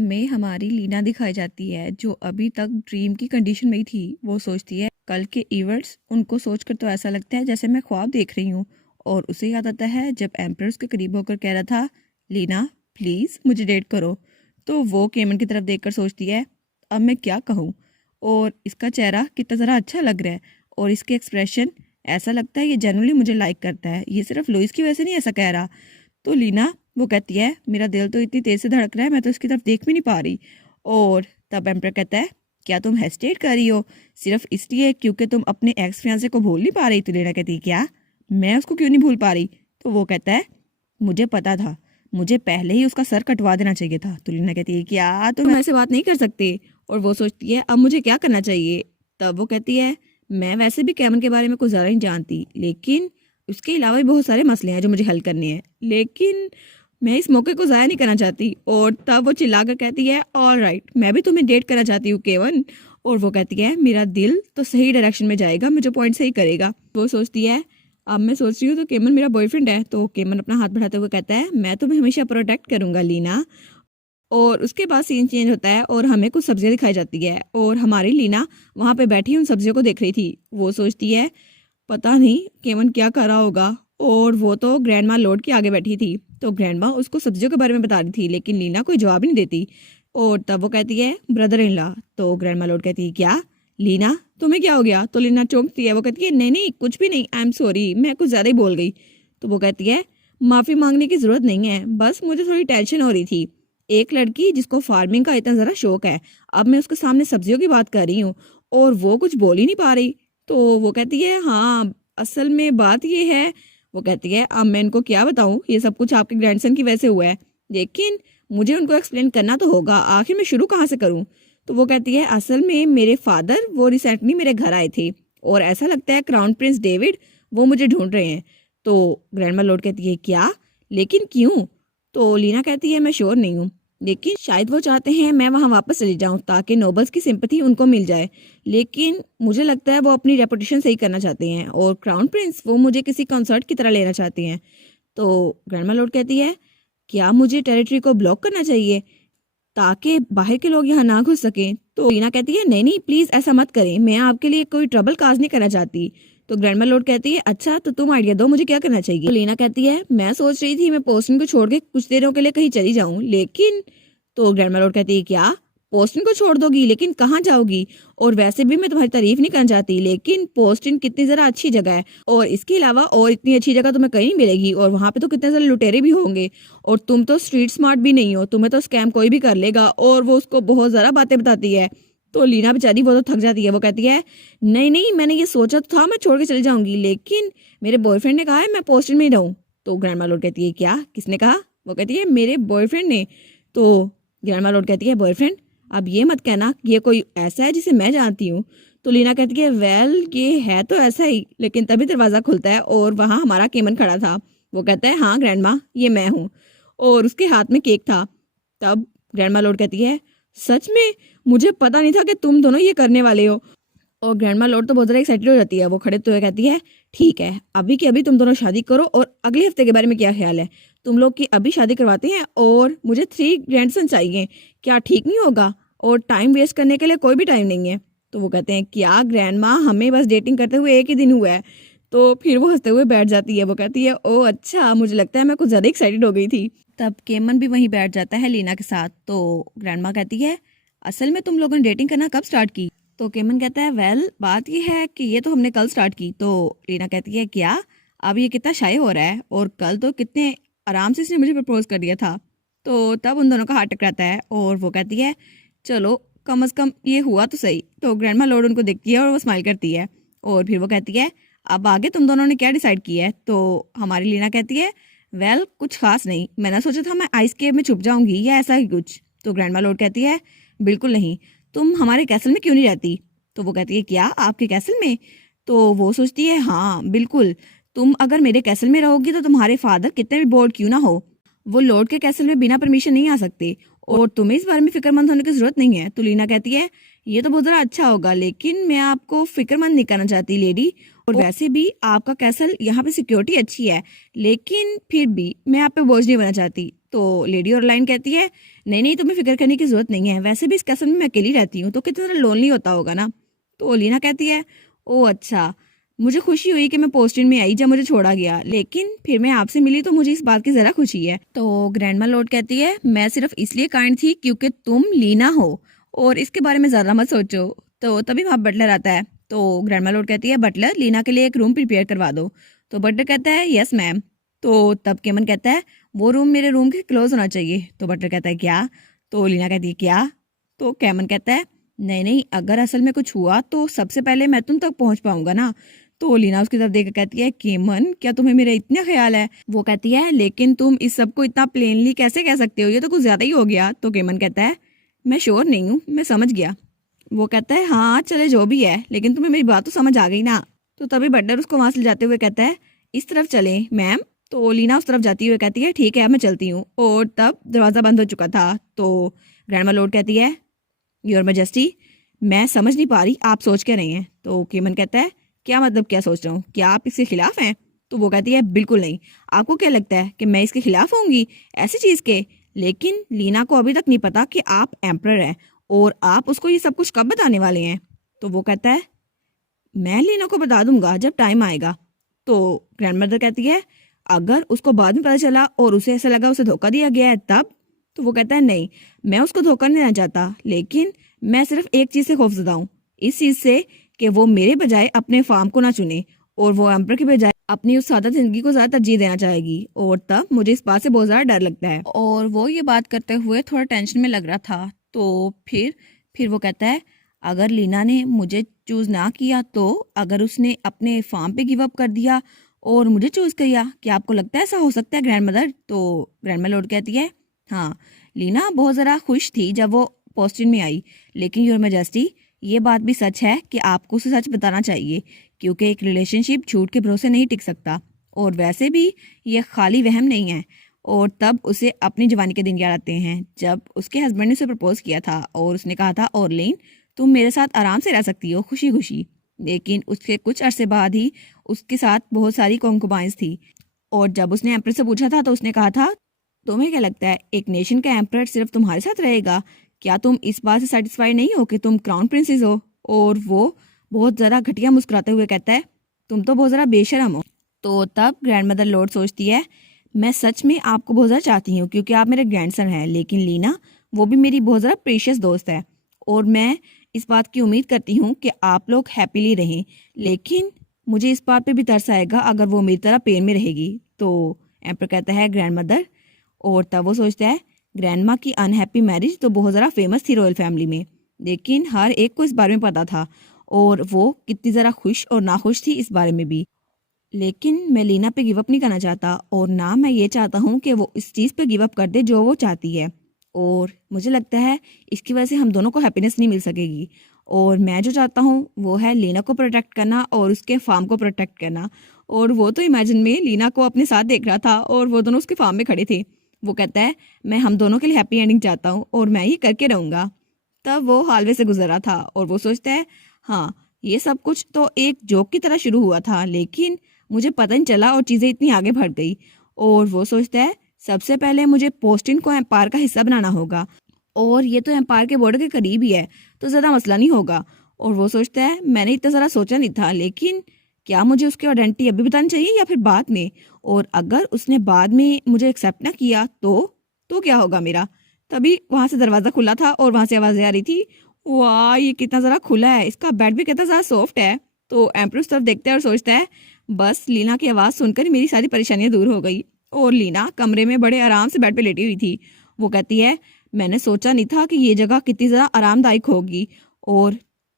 हमें हमारी लीना दिखाई जाती है जो अभी तक ड्रीम की कंडीशन में ही थी। वो सोचती है कल के इवेंट्स, उनको सोचकर तो ऐसा लगता है जैसे मैं ख्वाब देख रही हूँ। और उसे याद आता है जब एम्पर उसके करीब होकर कह रहा था, लीना प्लीज़ मुझे डेट करो। तो वो केमन की तरफ देखकर सोचती है अब मैं क्या कहूँ। और इसका चेहरा कितना ज़रा अच्छा लग रहा है और इसके एक्सप्रेशन, ऐसा लगता है ये जनरली मुझे लाइक करता है, ये सिर्फ लुइस की वजह से नहीं ऐसा कह रहा। तो लीना वो कहती है मेरा दिल तो इतनी तेज से धड़क रहा है, मैं तो इसकी तरफ देख भी नहीं पा रही। और तब एम्पर कहता है क्या तुम हेस्टेट कर रही हो सिर्फ इसलिए क्योंकि तुम अपने एक्स फियांसे को भूल नहीं पा रही। तो लीना कहती है क्या मैं उसको क्यों नहीं भूल पा रही। तो वो कहता है मुझे पता था, मुझे पहले ही उसका सर कटवा देना चाहिए था। तो लीना कहती है क्या तुम ऐसे बात नहीं कर सकते। और वो सोचती है अब मुझे क्या करना चाहिए। तब वो कहती है मैं वैसे भी कैमन के बारे में कुछ ज़्यादा नहीं जानती, लेकिन उसके अलावा भी बहुत सारे मसले हैं जो मुझे हल करने हैं, लेकिन मैं इस मौके को ज़ाया नहीं करना चाहती। और तब वो चिल्लाकर कहती है ऑल राइट, मैं भी तुम्हें डेट करना चाहती हूँ केवन। और वो कहती है मेरा दिल तो सही डायरेक्शन में जाएगा, मुझे पॉइंट सही करेगा। वो सोचती है अब मैं सोच रही हूँ तो केमन मेरा बॉयफ्रेंड है। तो केमन अपना हाथ बढ़ाते हुए कहता है मैं तुम्हें हमेशा प्रोटेक्ट करूंगा लीना। और उसके बाद सीन चेंज होता है और हमें कुछ सब्जियां दिखाई जाती है और हमारी लीना वहाँ पे बैठी उन सब्जियों को देख रही थी। वो सोचती है पता नहीं केमन क्या कर रहा होगा। और वो तो ग्रैंड माँ लौट के आगे बैठी थी, तो ग्रैंड माँ उसको सब्जियों के बारे में बता रही थी, लेकिन लीना कोई जवाब नहीं देती। और तब वो कहती है ब्रदर इन लॉ। तो ग्रैंड माँ लौट कहती है क्या लीना तुम्हें क्या हो गया। तो लीना चौंकती है, वो कहती है नहीं नहीं कुछ भी नहीं, आई एम सॉरी, मैं कुछ ज़्यादा ही बोल गई। तो वो कहती है माफ़ी मांगने की ज़रूरत नहीं है, बस मुझे थोड़ी टेंशन हो रही थी। एक लड़की जिसको फार्मिंग का इतना ज़रा शौक है, अब मैं उसके सामने सब्जियों की बात कर रही हूँ और वो कुछ बोल ही नहीं पा रही। तो वो कहती है हाँ असल में बात ये है। वो कहती है अब मैं इनको क्या बताऊं, ये सब कुछ आपके ग्रैंडसन की वजह से हुआ है, लेकिन मुझे उनको एक्सप्लेन करना तो होगा, आखिर मैं शुरू कहाँ से करूं। तो वो कहती है असल में मेरे फादर वो रिसेंटली मेरे घर आए थे और ऐसा लगता है क्राउन प्रिंस डेविड वो मुझे ढूंढ रहे हैं। तो ग्रैंडमा लॉर्ड कहती है क्या, लेकिन क्यों। तो लीना कहती है मैं श्योर नहीं हूँ, लेकिन शायद वो चाहते हैं मैं वहाँ वापस चली जाऊँ ताकि नोबल्स की सिंपैथी उनको मिल जाए, लेकिन मुझे लगता है वो अपनी रेपुटेशन सही करना चाहते हैं और क्राउन प्रिंस वो मुझे किसी कॉन्सर्ट की तरह लेना चाहते हैं। तो ग्रैंडमा लॉर्ड कहती है क्या मुझे टेरिटरी को ब्लॉक करना चाहिए ताकि बाहर के लोग यहाँ ना घुस सकें। तो लीना कहती है नहीं नहीं प्लीज ऐसा मत करें, मैं आपके लिए कोई ट्रबल काज नहीं करना चाहती। तो ग्रैंडमा लॉर्ड कहती है अच्छा तो तुम आइडिया दो मुझे क्या करना चाहिए। तो लीना कहती है मैं सोच रही थी मैं पोस्टन को छोड़ के कुछ देरों के लिए कहीं चली जाऊं, लेकिन तो ग्रैंडमा लॉर्ड कहती है क्या पोस्टन को छोड़ दोगी, लेकिन कहाँ जाओगी। और वैसे भी मैं तुम्हारी तारीफ नहीं करना चाहती, लेकिन पोस्टन कितनी जरा अच्छी जगह है और इसके अलावा और इतनी अच्छी जगह तुम्हें कहीं नहीं मिलेगी और वहां पे तो कितने सारे लुटेरे भी होंगे और तुम तो स्ट्रीट स्मार्ट भी नहीं हो, तुम्हें तो स्कैम कोई भी कर लेगा। और वो उसको बहुत ज़्यादा बातें बताती है। तो लीना बेचारी वो तो थक जाती है, वो कहती है नहीं नहीं मैंने ये सोचा तो था मैं छोड़ के चली जाऊंगी, लेकिन मेरे बॉयफ्रेंड ने कहा है मैं पोस्टन में ही रहूं। तो ग्रैंडमा लॉर्ड कहती है क्या किसने कहा। वो कहती है मेरे बॉयफ्रेंड ने। तो ग्रैंडमा लॉर्ड कहती है बॉयफ्रेंड, अब ये मत कहना ये कोई ऐसा है जिसे मैं जानती हूँ। तो लीना कहती है वेल ये है तो ऐसा ही, लेकिन तभी दरवाज़ा खुलता है और वहाँ हमारा केमन खड़ा था। वो कहता है हाँ ग्रैंडमा ये मैं हूँ, और उसके हाथ में केक था। तब ग्रैंडमा लॉर्ड कहती है सच में, मुझे पता नहीं था कि तुम दोनों ये करने वाले हो। और ग्रैंडमा लॉर्ड तो बहुत ज़्यादा एक्साइटेड हो जाती है, वो खड़े तो कहती है ठीक है अभी की अभी तुम दोनों शादी करो और अगले हफ्ते के बारे में क्या ख्याल है, तुम लोग की अभी शादी करवाते हैं और मुझे 3 ग्रैंडसन चाहिए, क्या ठीक नहीं होगा। और टाइम वेस्ट करने के लिए कोई भी टाइम नहीं है। तो वो कहते हैं क्या ग्रैंडमा हमें बस डेटिंग करते हुए एक ही दिन हुआ है। तो फिर वो हंसते हुए बैठ जाती है, वो कहती है ओ अच्छा मुझे लगता है मैं कुछ ज़्यादा एक्साइटेड हो गई थी। तब केमन भी वहीं बैठ जाता है लीना के साथ। तो ग्रैंडमा कहती है असल में तुम लोगों ने डेटिंग करना कब स्टार्ट की। तो केमन कहता है वेल बात ये है कि ये तो हमने कल स्टार्ट की। तो लीना कहती है क्या अब ये कितना शाय हो रहा है, और कल तो कितने आराम से इसने मुझे प्रपोज कर दिया था। तो तब उन दोनों का हाथ टकराता है और वो कहती है चलो कम से कम ये हुआ तो सही। तो ग्रैंडमा लॉर्ड उनको देखती है और वो स्माइल करती है और फिर वो कहती है अब आगे तुम दोनों ने क्या डिसाइड किया है। तो हमारी लीना कहती है वेल कुछ खास नहीं, मैंने सोचा था मैं आइस केव में छुप जाऊंगी या ऐसा ही कुछ। तो ग्रैंडमा लॉर्ड कहती है बिल्कुल नहीं, तुम हमारे कैसल में क्यों नहीं रहती। तो वो कहती है क्या आपके कैसल में। तो वो सोचती है हाँ बिल्कुल, तुम अगर मेरे कैसल में रहोगी तो तुम्हारे फादर कितने भी बोल्ड क्यों ना हो वो लॉर्ड के कैसल में बिना परमिशन नहीं आ सकते और तुम्हें इस बारे में फिक्रमंद होने की जरूरत नहीं है। तो लीना कहती है ये तो बहुत ज़रा अच्छा होगा, लेकिन मैं आपको फिक्रमंद नहीं करना चाहती लेडी, और वैसे भी आपका कैसल यहाँ पे सिक्योरिटी अच्छी है, लेकिन फिर भी मैं आप पे बोझ नहीं बनना चाहती। तो लेडी ऑरलाइन कहती है नहीं नहीं, तुम्हें फिक्र करने की जरूरत नहीं है, वैसे भी इस कैसल में मैं अकेली रहती हूँ तो कितना लोनली होता होगा ना। तो लीना कहती है ओ अच्छा, मुझे खुशी हुई कि मैं पोस्टिंग में आई जब मुझे छोड़ा गया, लेकिन फिर मैं आपसे मिली तो मुझे इस बात की जरा खुशी है। तो ग्रैंडमा लॉर्ड कहती है मैं सिर्फ इसलिए काइंड थी क्योंकि तुम लीना हो और इसके बारे में ज्यादा मत सोचो। तो तभी वहाँ बटलर आता है। तो ग्रैंडमा लॉर्ड कहती है बटलर लीना के लिए एक रूम प्रिपेयर करवा दो। तो बटलर कहता है यस मैम। तो तब केमन कहता है वो रूम मेरे रूम के क्लोज होना चाहिए। तो बटलर कहता है क्या? तो लीना कहती है क्या? तो केमन कहता है नहीं नहीं, अगर असल में कुछ हुआ तो सबसे पहले मैं तुम तक पहुंच पाऊंगा ना। तो लीना उसकी तरफ देकर कहती है केमन क्या तुम्हें मेरा इतना ख्याल है? वो कहती है लेकिन तुम इस सब को इतना प्लेनली कैसे कह सकते हो, ये तो कुछ ज्यादा ही हो गया। तो केमन कहता है मैं श्योर नहीं हूँ, मैं समझ गया। वो कहता है हाँ चले जो भी है, लेकिन तुम्हें मेरी बात तो समझ आ गई ना। तो तभी बटलर उसको वहां से ले जाते हुए कहता है इस तरफ चले मैम। तो लीना उस तरफ जाती हुई कहती है ठीक है मैं चलती हूँ। और तब दरवाजा बंद हो चुका था। तो ग्रैंडमा लॉर्ड कहती है योर मैजेस्टी, मैं समझ नहीं पा रही आप सोच क्या रही हैं। तो केमन कहता है क्या मतलब क्या सोच रहा हूँ, क्या आप इसके खिलाफ हैं? तो वो कहती है बिल्कुल नहीं, आपको क्या लगता है कि मैं इसके खिलाफ होंगी ऐसी चीज के? लेकिन लीना को अभी तक नहीं पता कि आप एम्परर हैं और आप उसको ये सब कुछ कब बताने वाले हैं। तो वो कहता है मैं लीना को बता दूंगा जब टाइम आएगा। तो ग्रैंडमदर कहती है अगर उसको बाद में पता चला और उसे ऐसा लगा उसे धोखा दिया गया है तब? तो वो कहता है नहीं, मैं उसको धोखा नहीं देना चाहता, लेकिन मैं सिर्फ एक चीज से खौफजदा हूँ, इस चीज से कि वो मेरे बजाय अपने फार्म को ना चुने और वो एम्पर के बजाय अपनी उस सादा जिंदगी को ज्यादा तरजीह देना चाहेगी। और तब मुझे इस बात से बहुत ज्यादा डर लगता है। और वो ये बात करते हुए थोड़ा टेंशन में लग रहा था। तो फिर वो कहता है अगर लीना ने मुझे चूज ना किया, तो अगर उसने अपने फार्म पे गिव अप कर दिया और मुझे चूज किया, क्या आपको लगता है ऐसा हो सकता है ग्रैंड मदर? तो ग्रैंड लॉर्ड कहती है हाँ, लीना बहुत ज़रा खुश थी जब वो पोस्टिंग में आई, लेकिन योर मैजेस्टी ये बात भी सच है कि आपको उसे सच बताना चाहिए, क्योंकि एक रिलेशनशिप झूठ के भरोसे नहीं टिक सकता। और वैसे भी ये खाली वहम नहीं है। और तब उसे अपनी जवानी के दिन याद आते हैं जब उसके हस्बैंड ने उसे प्रपोज किया था और उसने कहा था ऑरलीन तुम मेरे साथ आराम से रह सकती हो खुशी खुशी। लेकिन उसके कुछ अरसे बाद ही उसके साथ बहुत सारी कॉन्कुबाइंस थी। और जब उसने एम्पर से पूछा था तो उसने कहा था तुम्हें क्या लगता है एक नेशन का एम्पर सिर्फ तुम्हारे साथ रहेगा? क्या तुम इस बात से सेटिस्फाई नहीं हो कि तुम क्राउन प्रिंसेस हो? और वो बहुत ज़रा घटिया मुस्कुराते हुए कहता है तुम तो बहुत ज़रा बेशरम हो। तो तब ग्रैंड मदर लॉर्ड सोचती है मैं सच में आपको बहुत ज़्यादा चाहती हूँ क्योंकि आप मेरे ग्रैंडसन हैं, लेकिन लीना वो भी मेरी बहुत ज़्यादा प्रीशियस दोस्त है और मैं इस बात की उम्मीद करती हूँ कि आप लोग हैप्पीली रहें, लेकिन मुझे इस बात पे भी तरस आएगा अगर वो मेरी तरह पेन में रहेगी। तो एम्पर कहता है ग्रैंड मदर। और तब वो सोचता है ग्रैंडमा की अनहैप्पी मैरिज तो बहुत ज़रा फेमस थी रॉयल फैमिली में, लेकिन हर एक को इस बारे में पता था और वो कितनी ज़रा खुश और नाखुश थी इस बारे में भी। लेकिन मैं लीना पे गिव अप नहीं करना चाहता और ना मैं ये चाहता हूँ कि वो इस चीज़ पे गिव अप कर दे जो वो चाहती है। और मुझे लगता है इसकी वजह से हम दोनों को हैप्पीनेस नहीं मिल सकेगी। और मैं जो चाहता हूँ वो है लीना को प्रोटेक्ट करना और उसके फार्म को प्रोटेक्ट करना। और वो तो इमेजिन में लीना को अपने साथ देख रहा था और वो दोनों उसके फार्म में खड़े थे। वो कहता है मैं हम दोनों के लिए हैप्पी एंडिंग चाहता हूँ और मैं ये करके रहूँगा। तब वो हालवे से गुजर रहा था और वो सोचता है हाँ, ये सब कुछ तो एक जोक की तरह शुरू हुआ था, लेकिन मुझे पता नहीं चला और चीज़ें इतनी आगे बढ़ गई। और वो सोचता है सबसे पहले मुझे पोस्टिन को एम्पायर का हिस्सा बनाना होगा और ये तो एम्पायर के बॉर्डर के करीब ही है तो ज़्यादा मसला नहीं होगा। और वो सोचता है मैंने इतना ज़रा सोचा नहीं था, लेकिन क्या मुझे उसकी आइडेंटिटी अभी बतानी चाहिए या फिर बाद में? और अगर उसने बाद में मुझे एक्सेप्ट ना किया तो क्या होगा मेरा? तभी वहाँ से दरवाज़ा खुला था और वहाँ से आवाज़ें आ रही थी वाह ये कितना ज़रा खुला है, इसका बेड भी कितना ज़रा सॉफ्ट है। तो एम्पर उस तरफ देखता है और सोचता है बस लीना की आवाज़ सुनकर मेरी सारी परेशानियां दूर हो गई। और लीना कमरे में बड़े आराम से बेड पे लेटी हुई थी। वो कहती है मैंने सोचा नहीं था कि ये जगह कितनी ज़्यादा आरामदायक होगी और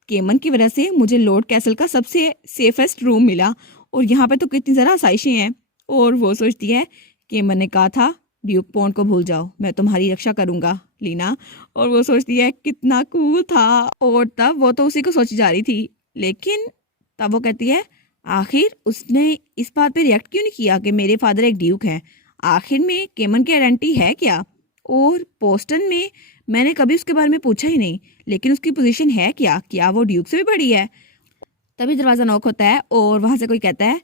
केमन की वजह से मुझे लॉर्ड कैसल का सबसे सेफेस्ट रूम मिला और यहाँ पे तो कितनी ज़रा आसाइशें हैं। और वो सोचती है केमन ने कहा था ड्यूक पॉन्ड को भूल जाओ, मैं तुम्हारी रक्षा करूंगा लीना। और वो सोचती है कितना कूल था। और तब वो तो उसी को सोची जा रही थी, लेकिन तब वो कहती है आखिर उसने इस बात पे रिएक्ट क्यों नहीं किया कि मेरे फादर एक ड्यूक हैं? आखिर में केमन की आइडेंटिटी है क्या? और पोस्टन में मैंने कभी उसके बारे में पूछा ही नहीं, लेकिन उसकी पोजीशन है क्या वो ड्यूक से भी बड़ी है? तभी दरवाज़ा नॉक होता है और वहाँ से कोई कहता है,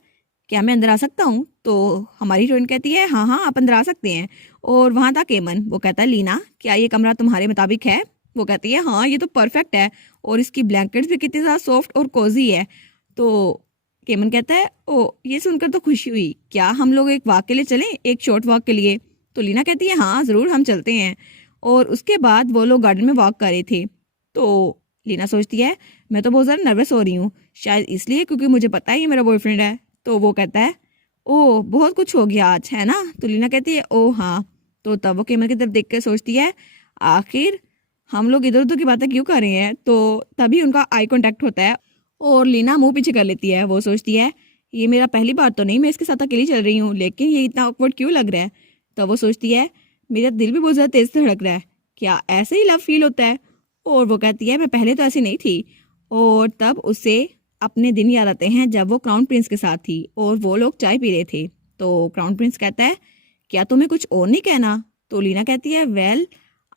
क्या मैं अंदर आ सकता हूँ? तो हमारी हीरोइन कहती है, हाँ हाँ आप अंदर आ सकते हैं। और वहाँ था केमन, वो कहता है, लीना क्या ये कमरा तुम्हारे मुताबिक है? वो कहती है, हाँ ये तो परफेक्ट है, और इसकी ब्लैंकेट्स भी कितनी ज़्यादा सॉफ्ट और कोजी है। तो केमन कहता है, ओ ये सुनकर तो खुशी हुई, क्या हम लोग एक वॉक के लिए चलें, एक शॉर्ट वॉक के लिए? तो लीना कहती है, हाँ ज़रूर हम चलते हैं। और उसके बाद वो लोग गार्डन में वॉक कर रहे थे। तो लीना सोचती है, मैं तो बहुत ज़्यादा नर्वस हो रही हूँ, शायद इसलिए क्योंकि मुझे पता है ये मेरा बॉयफ्रेंड है। तो वो कहता है, ओह बहुत कुछ हो गया आज, है ना? तो लीना कहती है, ओह हाँ। तो तब वो केमल की तरफ देख कर सोचती है, आखिर हम लोग इधर उधर की बातें क्यों कर रहे हैं? तो तभी उनका आई कांटेक्ट होता है और लीना मुंह पीछे कर लेती है। वो सोचती है, ये मेरा पहली बार तो नहीं, मैं इसके साथ अकेली चल रही हूँ, लेकिन ये इतना ऑकवर्ड क्यों लग रहा है? तो वो सोचती है, मेरा दिल भी बहुत ज़्यादा तेज से धड़क रहा है, क्या ऐसे ही लव फील होता है? और वो कहती है, मैं पहले तो ऐसी नहीं थी। और तब उसे अपने दिन याद आते हैं जब वो क्राउन प्रिंस के साथ थी और वो लोग चाय पी रहे थे। तो क्राउन प्रिंस कहता है, क्या तुम्हें कुछ और नहीं कहना? तो लीना कहती है, वेल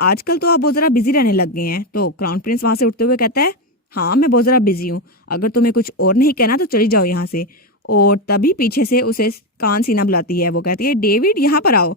आजकल तो आप बहुत ज़रा बिजी रहने लग गए हैं। तो क्राउन प्रिंस वहाँ से उठते हुए कहता है, हाँ मैं बहुत ज़रा बिजी हूँ, अगर तुम्हें कुछ और नहीं कहना तो चली जाओ यहाँ से। और तभी पीछे से उसे कान सीना बुलाती है। वो कहती है, डेविड यहाँ पर आओ।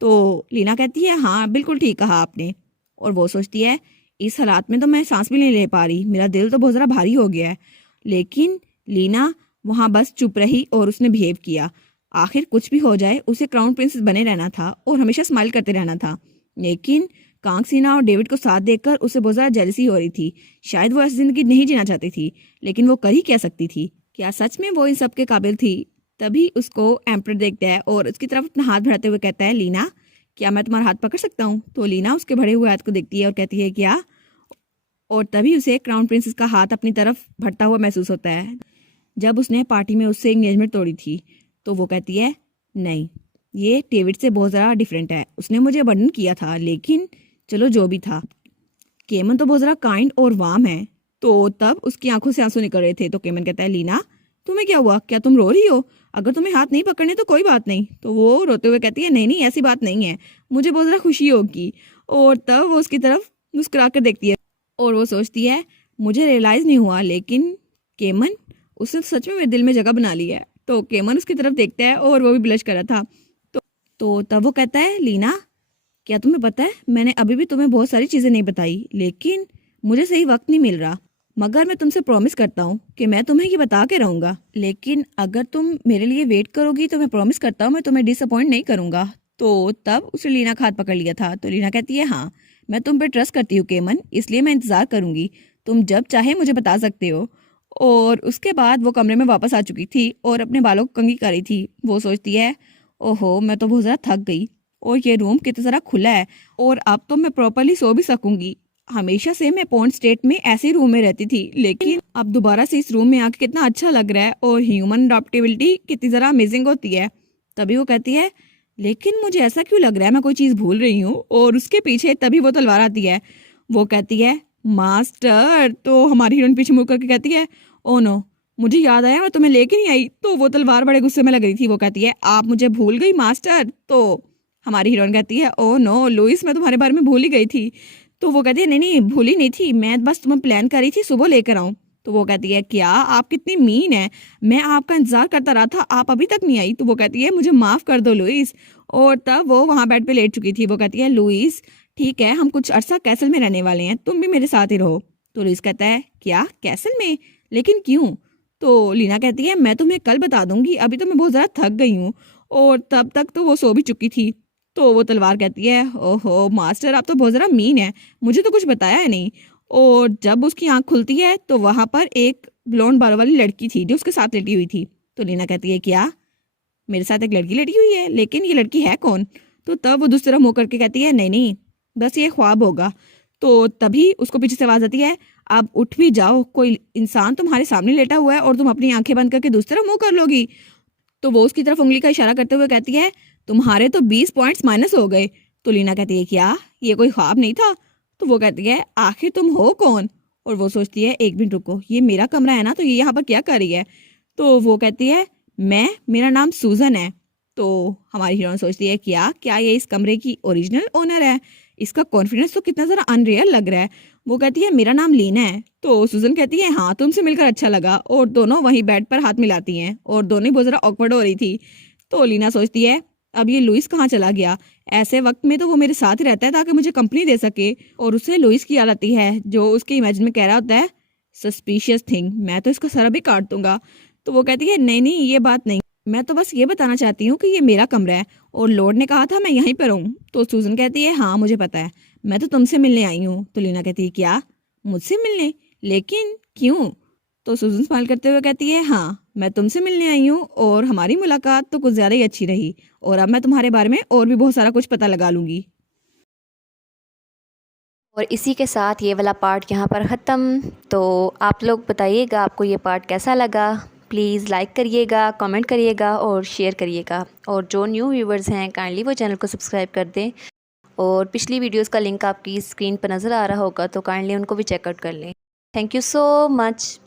तो लीना कहती है, हाँ बिल्कुल ठीक कहा आपने। और वो सोचती है, इस हालात में तो मैं सांस भी नहीं ले पा रही, मेरा दिल तो बहुत ज़रा भारी हो गया है। लेकिन लीना वहाँ बस चुप रही और उसने बिहेव किया। आखिर कुछ भी हो जाए उसे क्राउन प्रिंसेस बने रहना था और हमेशा स्माइल करते रहना था। लेकिन कांगसीना और डेविड को साथ देखकर उसे बहुत ज़्यादा जेलसी हो रही थी। शायद वो ऐसी ज़िंदगी नहीं जीना चाहती थी, लेकिन वो कर ही क्या सकती थी? क्या सच में वो इन सब के काबिल थी? तभी उसको एम्पर देखता है और उसकी तरफ अपना हाथ बढ़ाते हुए कहता है, लीना क्या मैं तुम्हारा हाथ पकड़ सकता हूँ? तो लीना उसके बढ़े हुए हाथ को देखती है और कहती है, क्या? और तभी उसे क्राउन प्रिंसेस का हाथ अपनी तरफ बढ़ता हुआ महसूस होता है। जब उसने पार्टी में उससे एंगेजमेंट तोड़ी थी, तो वो कहती है, नहीं ये डेविड से बहुत ज़्यादा डिफरेंट है, उसने मुझे अबंडन किया था, लेकिन चलो जो भी था, केमन तो बहुत ज़्यादा काइंड और वार्म है। तो तब उसकी आंखों से आंसू निकल रहे थे। तो केमन कहता है, लीना तुम्हें क्या हुआ, क्या तुम रो रही हो? अगर तुम्हें हाथ नहीं पकड़ने तो कोई बात नहीं। तो वो रोते हुए कहती है, नहीं नहीं ऐसी बात नहीं है, मुझे बहुत ज़्यादा खुशी होगी। और तब वो उसकी तरफ मुस्कुरा कर देखती है और वो सोचती है, मुझे रियलाइज़ नहीं हुआ, लेकिन केमन उसने तो सच में मेरे दिल में जगह बना ली है। तो केमन उसकी तरफ देखता है और वो भी ब्लश कर रहा था। तो तब वो कहता है, लीना क्या तुम्हें पता है, मैंने अभी भी तुम्हें बहुत सारी चीज़ें नहीं बताई, लेकिन मुझे सही वक्त नहीं मिल रहा। मगर मैं तुमसे प्रॉमिस करता हूँ कि मैं तुम्हें ये बता के रहूँगा, लेकिन अगर तुम मेरे लिए वेट करोगी तो मैं प्रॉमिस करता हूँ मैं तुम्हें डिसअपॉइंट नहीं करूँगा। तो तब उसने लीना का हाथ पकड़ लिया था। तो लीना कहती है, हाँ मैं तुम पे ट्रस्ट करती हूँ केमन, इसलिए मैं इंतज़ार करूँगी, तुम जब चाहे मुझे बता सकते हो। और उसके बाद वो कमरे में वापस आ चुकी थी और अपने बालों को कंघी कर रही थी। वो सोचती है, ओहो मैं तो बहुत ज़्यादा थक गई और ये रूम कितना ज़रा खुला है और अब तो मैं प्रॉपरली सो भी सकूंगी। हमेशा से मैं पॉन्ड स्टेट में ऐसे रूम में रहती थी, लेकिन अब दोबारा से इस रूम में आके कितना अच्छा लग रहा है और ह्यूमन अडॉप्टेबिलिटी कितनी ज़रा अमेजिंग होती है। तभी वो कहती है, लेकिन मुझे ऐसा क्यों लग रहा है मैं कोई चीज़ भूल रही हूँ। और उसके पीछे तभी वो तलवार आती है। वो कहती है, मास्टर। तो हमारी हीरोइन पीछे मुड़ करके कहती है, ओ नो मुझे याद आया मैं तुम्हें लेके नहीं आई। तो वो तलवार बड़े गुस्से में लग रही थी। वो कहती है, आप मुझे भूल गई मास्टर? तो हमारी हीरोइन कहती है, ओह नो लुइस मैं तुम्हारे बारे में भूल ही गई थी। तो वो कहती है, नहीं नहीं भूली नहीं थी, मैं बस तुम्हें प्लान कर रही थी सुबह लेकर आऊँ। तो वो कहती है, क्या आप कितनी मीन है, मैं आपका इंतजार करता रहा था, आप अभी तक नहीं आई। तो वो कहती है, मुझे माफ़ कर दो लुइस। और तब वो वहाँ बेड पे लेट चुकी थी। वो कहती है, लुइस ठीक है हम कुछ अरसा कैसल में रहने वाले हैं, तुम भी मेरे साथ ही रहो। तो लुइस कहता है, क्या कैसल में, लेकिन क्यों? तो लीना कहती है, मैं तुम्हें कल बता दूंगी, अभी तो मैं बहुत ज़्यादा थक गई हूँ। और तब तक तो वो सो भी चुकी थी। तो वो तलवार कहती है, ओहो मास्टर आप तो बहुत ज़रा मीन है, मुझे तो कुछ बताया है नहीं। और जब उसकी आंख खुलती है तो वहाँ पर एक ब्लॉन्ड बालों वाली लड़की थी जो उसके साथ लेटी हुई थी। तो लीना कहती है, क्या मेरे साथ एक लड़की लेटी हुई है, लेकिन ये लड़की है कौन? तो तब वो दूसरी तरफ मुँह करके कहती है, नहीं नहीं बस ये ख्वाब होगा। तो तभी उसको पीछे से आवाज़ आती है, अब उठ भी जाओ, कोई इंसान तुम्हारे सामने लेटा हुआ है और तुम अपनी आंखें बंद करके दूसरी तरफ मुँह कर लोगी। तो वो उसकी तरफ उंगली का इशारा करते हुए कहती है, तुम्हारे तो 20 पॉइंट्स माइनस हो गए। तो लीना कहती है, क्या ये कोई ख्वाब नहीं था? तो वो कहती है, आखिर तुम हो कौन? और वो सोचती है, एक मिनट रुको, ये मेरा कमरा है ना, तो ये यहाँ पर क्या कर रही है? तो वो कहती है, मेरा नाम सूजन है। तो हमारी हीरोइन सोचती है, क्या क्या ये इस कमरे की ओरिजिनल ओनर है? इसका कॉन्फिडेंस तो कितना ज़रा अनरियल लग रहा है। वो कहती है मेरा नाम लीना है। तो सुजन कहती है हाँ तुमसे मिलकर अच्छा लगा, और दोनों वहीं बेड पर हाथ मिलाती हैं और दोनों ही बहुत ज़रा ऑकवर्ड हो रही थी। तो लीना सोचती है अब ये लुइस कहाँ चला गया, ऐसे वक्त में तो वो मेरे साथ ही रहता है ताकि मुझे कंपनी दे सके। और उसे लुइस की याद आती है जो उसके इमेजिन में कह रहा होता है सस्पिशियस थिंग, मैं तो इसका सर भी काट दूंगा। तो वो कहती है नहीं नहीं ये बात नहीं, मैं तो बस ये बताना चाहती हूँ कि ये मेरा कमरा है और लॉर्ड ने कहा था मैं यहीं पर हूँ। तो सूजन कहती है हाँ मुझे पता है, मैं तो तुमसे मिलने आई हूँ। तो लीना कहती है क्या, मुझसे मिलने, लेकिन क्यों? तो सूजन स्माइल करते हुए कहती है हाँ मैं तुमसे मिलने आई हूँ और हमारी मुलाकात तो कुछ ज़्यादा ही अच्छी रही, और अब मैं तुम्हारे बारे में और भी बहुत सारा कुछ पता लगा लूंगी। और इसी के साथ ये वाला पार्ट यहाँ पर ख़त्म। तो आप लोग बताइएगा आपको ये पार्ट कैसा लगा। प्लीज़ लाइक करिएगा, कमेंट करिएगा और शेयर करिएगा। और जो न्यू व्यूवर्स हैं काइंडली वो चैनल को सब्सक्राइब कर दें। और पिछली वीडियोस का लिंक आपकी स्क्रीन पर नज़र आ रहा होगा तो काइंडली उनको भी चेकआउट कर लें। Thank you so much.